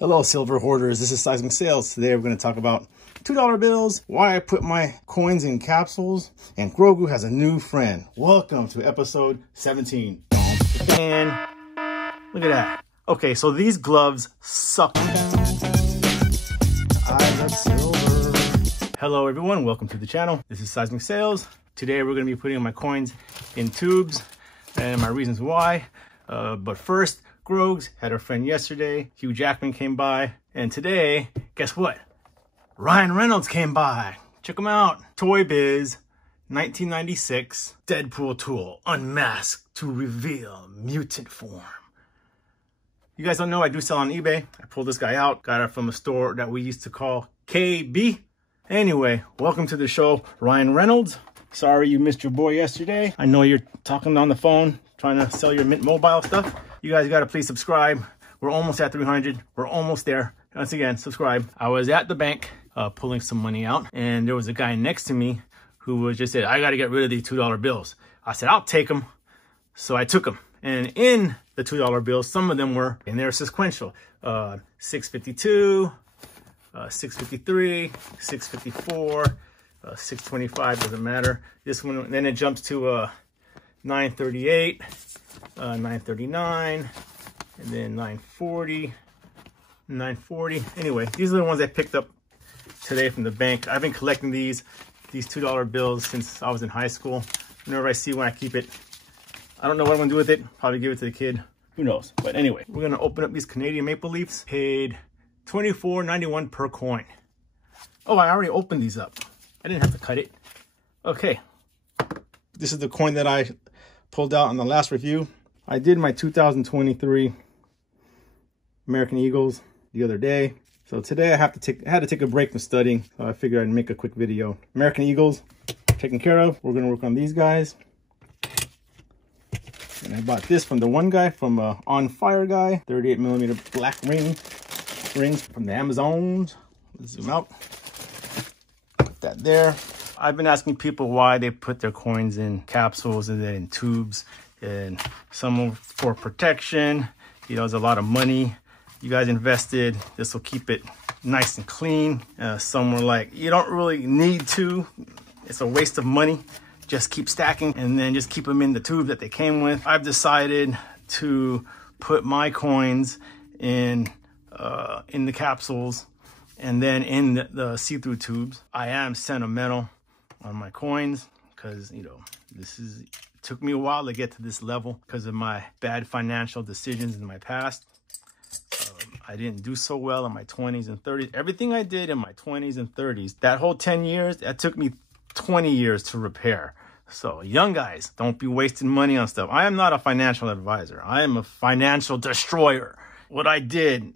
Hello, silver hoarders. This is Seismic Sales. Today we're going to talk about $2 bills, why I put my coins in capsules, and Grogu has a new friend. Welcome to episode 17. And look at that. Okay, so these gloves suck. I love silver. Hello, everyone. Welcome to the channel. This is Seismic Sales. Today we're going to be putting my coins in tubes and my reasons why. But first, Grogs had a friend yesterday. Hugh Jackman came by. And today, guess what? Ryan Reynolds came by. Check him out. Toy Biz, 1996. Dead Pool tool, unmasked to reveal mutant form. You guys don't know, I do sell on eBay. I pulled this guy out. Got it from a store that we used to call KB. Anyway, welcome to the show, Ryan Reynolds. Sorry you missed your boy yesterday. I know you're talking on the phone, trying to sell your Mint Mobile stuff. You guys got to please subscribe. We're almost at 300. We're almost there. Once again, subscribe. I was at the bank pulling some money out, and there was a guy next to me who was just said, I got to get rid of these $2 bills. I said, I'll take them. So I took them. And in the $2 bills, some of them were, and they're sequential. 652, 653, 654, 625, doesn't matter. This one, then it jumps to 938. 939, and then 940, 940. Anyway, these are the ones I picked up today from the bank. I've been collecting these $2 bills since I was in high school. Whenever I see one, I keep it. I don't know what I'm gonna do with it. Probably give it to the kid. Who knows? But anyway, we're gonna open up these Canadian Maple Leafs. Paid $24.91 per coin. Oh, I already opened these up. I didn't have to cut it. Okay. This is the coin that I pulled out on the last review. I did my 2023 American Eagles the other day. So today I had to take a break from studying. So I figured I'd make a quick video. American Eagles taken care of. We're gonna work on these guys. And I bought this from the one guy, from On Fire guy, 38mm black rings from the Amazons. Let's zoom out. Put that there. I've been asking people why they put their coins in capsules and then in tubes, and some for protection. You know, there's a lot of money you guys invested. This will keep it nice and clean. Some were like, you don't really need to. It's a waste of money. Just keep stacking and then just keep them in the tube that they came with. I've decided to put my coins in the capsules and then in the see-through tubes. I am sentimental on my coins because, you know, took me a while to get to this level because of my bad financial decisions in my past. I didn't do so well in my 20s and 30s. Everything I did in my 20s and 30s, that whole 10 years, that took me 20 years to repair. So young guys, don't be wasting money on stuff. I am not a financial advisor. I am a financial destroyer. What I did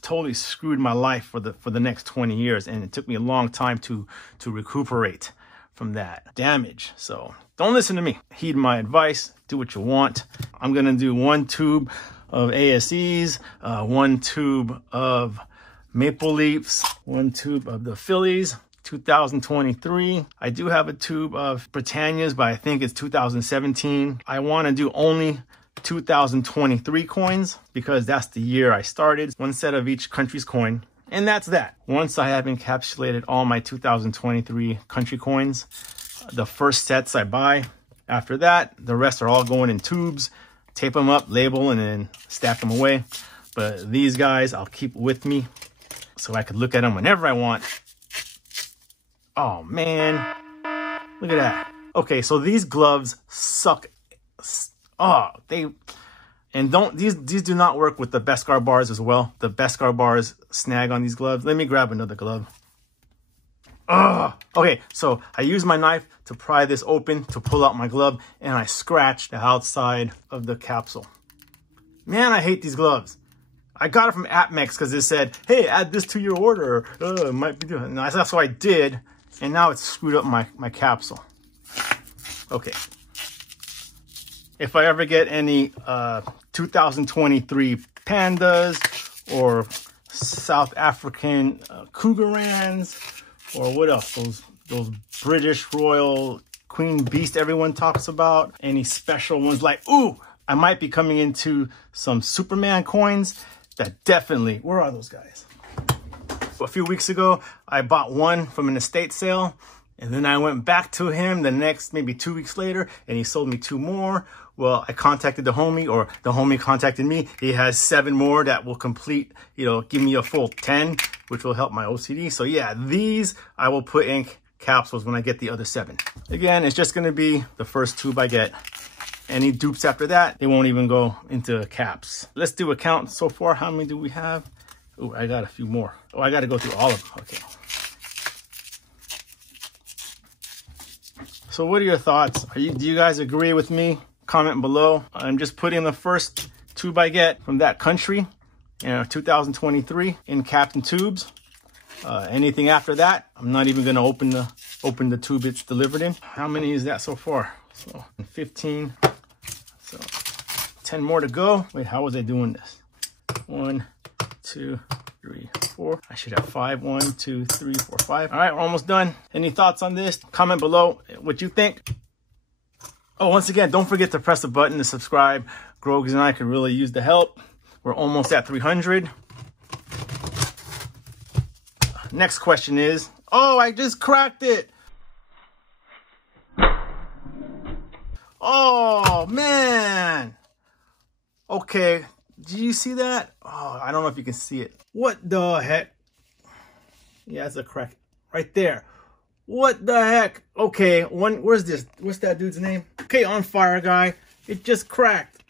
totally screwed my life for the next 20 years, and it took me a long time to recuperate from that damage. So don't listen to me. Heed my advice. Do what you want. I'm gonna do one tube of ASEs, one tube of Maple Leafs, one tube of the Phillies 2023. I do have a tube of Britannias, but I think it's 2017. I want to do only 2023 coins because that's the year I started. One set of each country's coin. And that's that. Once I have encapsulated all my 2023 country coins, the first sets I buy. After that, the rest are all going in tubes. Tape them up, label, and then stack them away. But these guys, I'll keep with me so I could look at them whenever I want. Oh, man. Look at that. Okay, so these gloves suck. Oh, these do not work with the Beskar bars as well. The Beskar bars snag on these gloves. Let me grab another glove. Okay, so I use my knife to pry this open to pull out my glove, and I scratch the outside of the capsule. Man, I hate these gloves. I got it from AppMex because it said, hey, add this to your order. It might be doing. And that's what I did, and now it's screwed up my capsule. Okay. If I ever get any 2023 pandas or South African cougarans, or what else? Those British Royal Queen Beast everyone talks about. Any special ones like, ooh, I might be coming into some Superman coins. that definitely, where are those guys? A few weeks ago, I bought one from an estate sale, and then I went back to him the next, maybe 2 weeks later, and he sold me 2 more. Well, I contacted the homie, or the homie contacted me. He has 7 more that will complete, you know, give me a full 10, which will help my OCD. So yeah, these I will put in capsules when I get the other 7. Again, it's just gonna be the first tube I get. Any dupes after that, they won't even go into caps. Let's do a count so far. How many do we have? Oh, I got a few more. Oh, I got to go through all of them. Okay. So what are your thoughts? Do you guys agree with me? Comment below. I'm just putting the first tube I get from that country, 2023 in Captain tubes. Anything after that, I'm not even going to open the tube it's delivered in. How many is that so far? So 15. So 10 more to go. Wait, how was I doing this? 1, 2, 3, 4. I should have 5. 1, 2, 3, 4, 5. All right, we're almost done. Any thoughts on this? Comment below what you think. Oh, once again, don't forget to press the button to subscribe. Grogs and I could really use the help. We're almost at 300. Next question is, oh, I just cracked it. Oh, man. Okay, do you see that? Oh, I don't know if you can see it. What the heck? Yeah, it's a crack right there. What the heck? Okay, where's this? What's that dude's name? Okay, On Fire guy. It just cracked.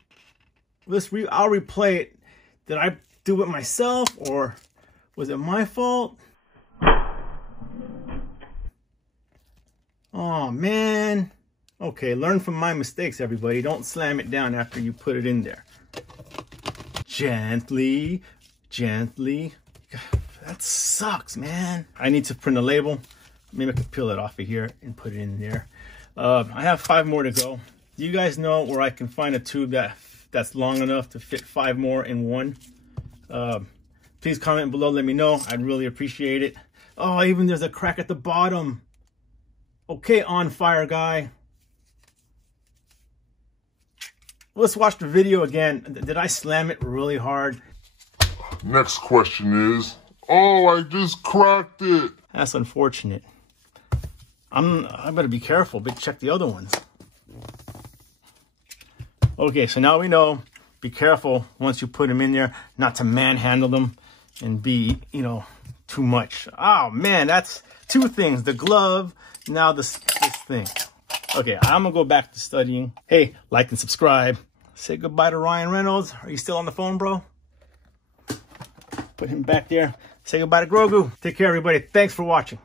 I'll replay it. Did I do it myself, or was it my fault? Oh, man. Okay, learn from my mistakes, everybody. Don't slam it down after you put it in there. Gently, gently. That sucks, man. I need to print a label. Maybe I could peel it off of here and put it in there. I have 5 more to go. Do you guys know where I can find a tube that's long enough to fit 5 more in one? Please comment below, let me know. I'd really appreciate it. Oh, even there's a crack at the bottom. Okay, On Fire guy. Let's watch the video again. Did I slam it really hard? Next question is, oh, I just cracked it. That's unfortunate. I better be careful, but check the other ones. Okay, so now we know, be careful once you put them in there, not to manhandle them and be, you know, too much. Oh man, that's 2 things, the glove, now this thing. Okay, I'm gonna go back to studying. Hey, like and subscribe. Say goodbye to Ryan Reynolds. Are you still on the phone, bro? Put him back there. Say goodbye to Grogu. Take care, everybody. Thanks for watching.